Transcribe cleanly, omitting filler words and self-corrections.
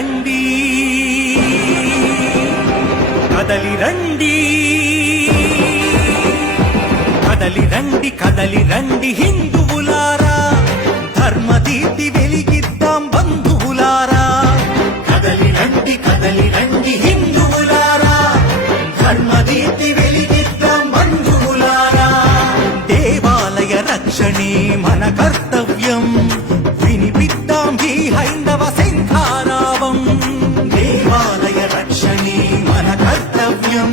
రండి కదలి రండి కదలి రండి కదలి రండి హిందువులారా ధర్మదీప్తి వెలిగిద్దాం బంధువులారా కదలి రండి హిందువులారా ధర్మదీప్తి వెలిగిద్దాం బంధువులారా దేవాలయ రక్షణే మన కర్తవ్యం వినిపిద్దాం ఈ హైందవ శంఖారావం దేవాలయ రక్షణే మన కర్తవ్యం